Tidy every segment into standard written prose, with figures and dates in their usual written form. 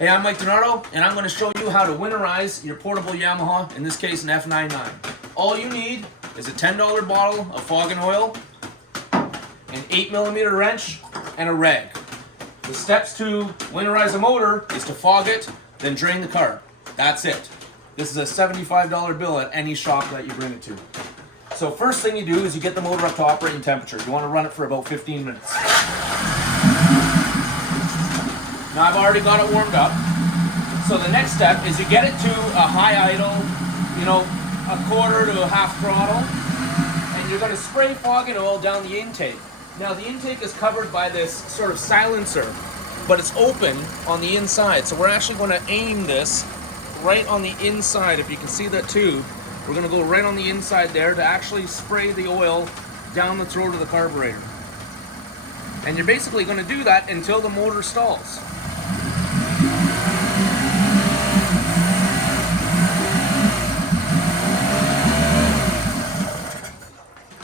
Hey, I'm Mike DiNardo, and I'm going to show you how to winterize your portable Yamaha, in this case an F9.9. All you need is a $10 bottle of fog and oil, an 8mm wrench, and a rag. The steps to winterize a motor is to fog it, then drain the carb. That's it. This is a $75 bill at any shop that you bring it to. So first thing you do is you get the motor up to operating temperature. You want to run it for about 15 minutes. Now I've already got it warmed up. So the next step is you get it to a high idle, a quarter to a half throttle, and you're going to spray fog and oil down the intake. Now the intake is covered by this sort of silencer, but it's open on the inside. So we're actually going to aim this right on the inside. If you can see that too, we're going to go right on the inside there to actually spray the oil down the throat of the carburetor. And you're basically going to do that until the motor stalls.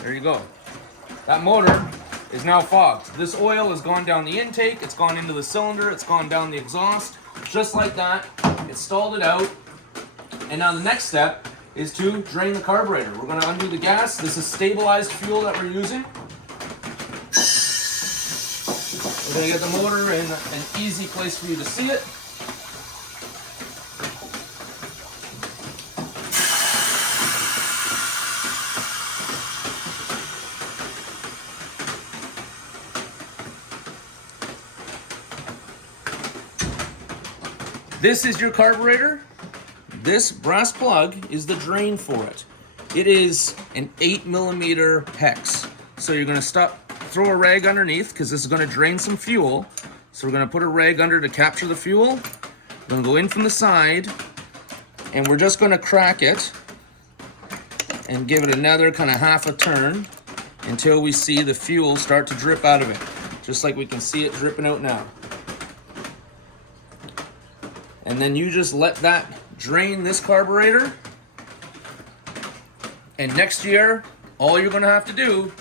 There you go. That motor is now fogged. This oil has gone down the intake, it's gone into the cylinder, it's gone down the exhaust. Just like that, it stalled it out. And now the next step is to drain the carburetor. We're going to undo the gas. This is stabilized fuel that we're using. We're going to get the motor in an easy place for you to see it. This is your carburetor. This brass plug is the drain for it. It is an 8mm hex. So you're going to throw a rag underneath because this is going to drain some fuel. So we're going to put a rag under to capture the fuel. We're going to go in from the side and we're just going to crack it and give it another kind of half a turn until we see the fuel start to drip out of it. Just like we can see it dripping out now. And then you just let that drain this carburetor. And next year, all you're gonna have to do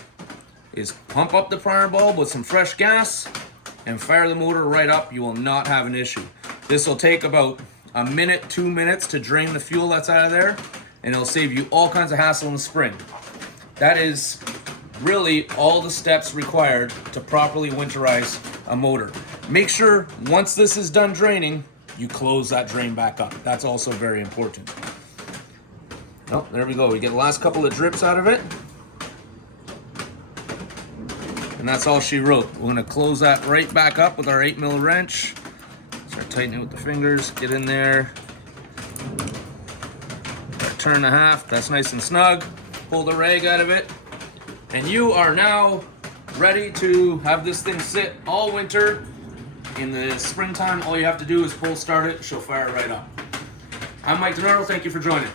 is pump up the primer bulb with some fresh gas and fire the motor right up. You will not have an issue. This will take about a minute, 2 minutes to drain the fuel that's out of there, and it'll save you all kinds of hassle in the spring. That is really all the steps required to properly winterize a motor. Make sure once this is done draining, you close that drain back up. That's also very important. Oh, there we go. We get the last couple of drips out of it. And that's all she wrote. We're gonna close that right back up with our 8mm wrench. Start tightening it with the fingers, get in there. Turn the half, that's nice and snug. Pull the rag out of it. And you are now ready to have this thing sit all winter. In the springtime, all you have to do is pull start it, she'll fire right up. I'm Mike DiNardo, thank you for joining.